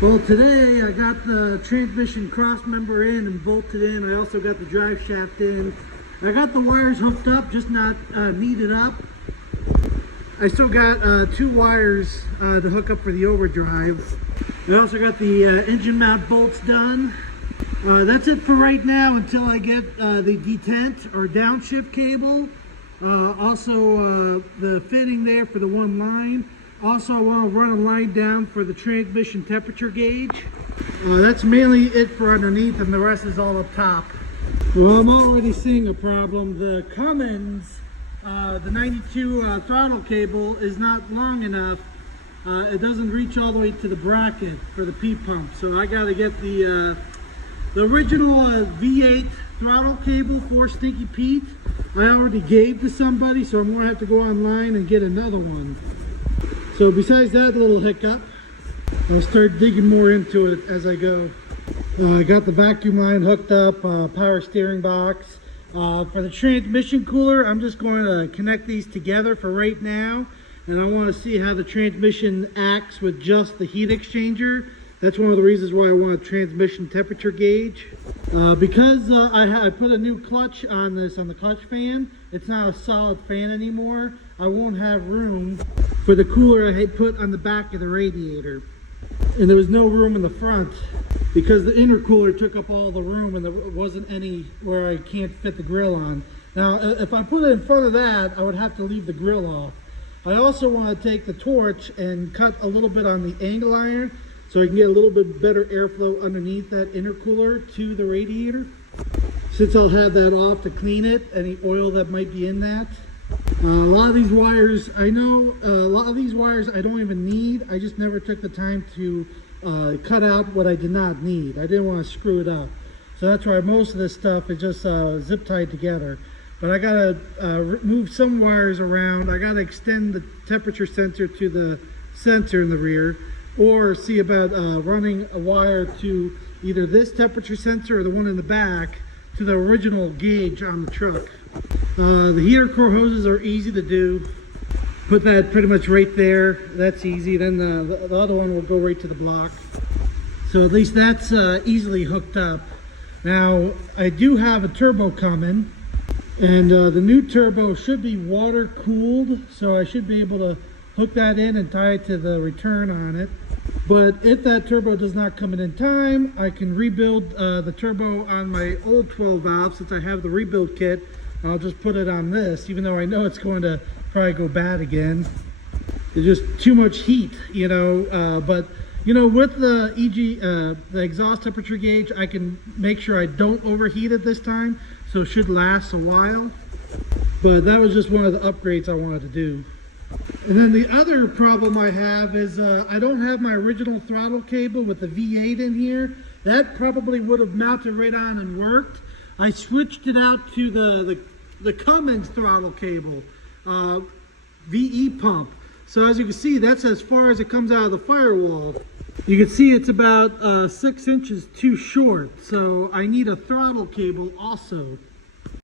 Well, today I got the transmission cross member in and bolted in. I also got the drive shaft in. I got the wires hooked up, just not kneaded up. I still got two wires to hook up for the overdrive. I also got the engine mount bolts done. That's it for right now until I get the detent or downshift cable. Also the fitting there for the one line. Also, I want to run a line down for the transmission temperature gauge. That's mainly it for underneath, and the rest is all up top. Well, I'm already seeing a problem. The Cummins, the 92 throttle cable is not long enough. It doesn't reach all the way to the bracket for the P pump. So I got to get the original V8 throttle cable for Stinky Pete. I already gave to somebody, so I'm going to have to go online and get another one. So besides that little hiccup, I'll start digging more into it as I go. I got the vacuum line hooked up, power steering box. For the transmission cooler, I'm just going to connect these together for right now. And I want to see how the transmission acts with just the heat exchanger. That's one of the reasons why I want a transmission temperature gauge. Because I put a new clutch on this, on the clutch fan, it's not a solid fan anymore. I won't have room for the cooler I had put on the back of the radiator. And there was no room in the front because the intercooler took up all the room and there wasn't any where I can't fit the grill on. Now, if I put it in front of that, I would have to leave the grill off. I also want to take the torch and cut a little bit on the angle iron so I can get a little bit better airflow underneath that intercooler to the radiator. Since I'll have that off to clean it, any oil that might be in that. A lot of these wires, I know a lot of these wires I don't even need. I just never took the time to cut out what I did not need. I didn't want to screw it up. So that's why most of this stuff is just zip tied together. But I gotta move some wires around. I gotta extend the temperature sensor to the sensor in the rear, or see about running a wire to either this temperature sensor or the one in the back to the original gauge on the truck. The heater core hoses are easy to do. Put that pretty much right there. That's easy. Then the other one will go right to the block. So at least that's easily hooked up. Now, I do have a turbo coming. And the new turbo should be water cooled. So I should be able to hook that in and tie it to the return on it. But if that turbo does not come in time, I can rebuild the turbo on my old 12 valve. Since I have the rebuild kit, I'll just put it on this, even though I know it's going to probably go bad again. It's just too much heat, you know. But you know, with the the exhaust temperature gauge, I can make sure I don't overheat it this time, so it should last a while. But that was just one of the upgrades I wanted to do. And then the other problem I have is I don't have my original throttle cable with the V8 in here. That probably would have mounted right on and worked. I switched it out to the Cummins throttle cable, VE pump. So as you can see, that's as far as it comes out of the firewall. You can see it's about 6 inches too short. So I need a throttle cable also.